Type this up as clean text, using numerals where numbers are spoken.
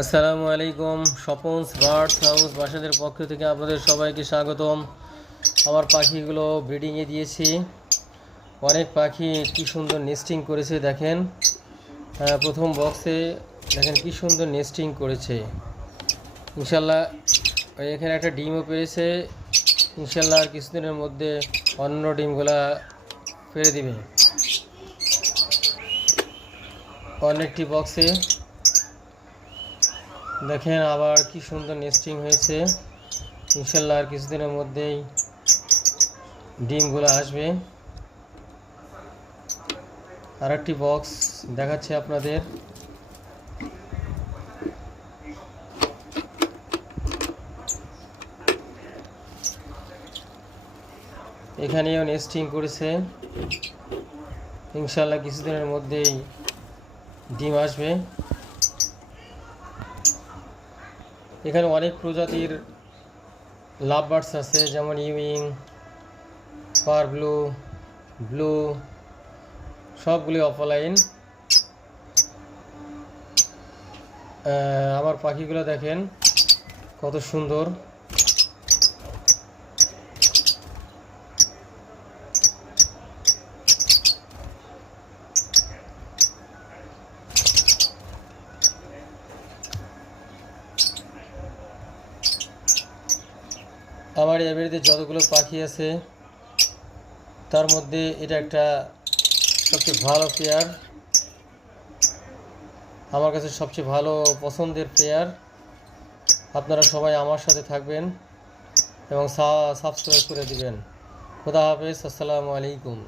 আসসালামু আলাইকুম। স্বপনস birds house বাসাদের পক্ষ থেকে আপনাদের সবাইকে স্বাগতম। আমার পাখিগুলো ব্রিডিংয়ে দিয়েছি। অনেক পাখি কি সুন্দর নেস্টিং করেছে দেখেন। প্রথম বক্সে দেখেন কি সুন্দর নেস্টিং করেছে। ইনশাল্লাহ এখানে একটা ডিমও পেরেছে। ইনশাল্লাহ আর কিছুদিনের মধ্যে অন্য ডিমগুলা পেরে দিবে। অনেকটি বক্সে দেখেন আবার কি সুন্দর নেস্টিং হয়েছে। ইনশাল্লাহ আর কিছুদিনের মধ্যেই ডিমগুলো আসবে। আর একটি বক্স দেখাচ্ছি আপনাদের। এখানেও নেস্টিং করেছে। ইনশাল্লাহ কিছুদিনের মধ্যেই ডিম আসবে। এখানে অনেক প্রজাতির লাভ বার্ডস আছে, যেমন ইউইং, পার ব্লু, ব্লু, সবগুলি অফলাইন। আমার পাখিগুলো দেখেন কত সুন্দর। আমার এই বাড়িতে যতগুলো পাখি আছে তার মধ্যে এটা একটা সবচেয়ে ভালো পেয়ার, আমার কাছে সবচেয়ে ভালো পছন্দের পেয়ার। আপনারা সবাই আমার সাথে থাকবেন এবং সাবস্ক্রাইব করে দিবেন। খোদা হাফেজ। আসসালামু আলাইকুম।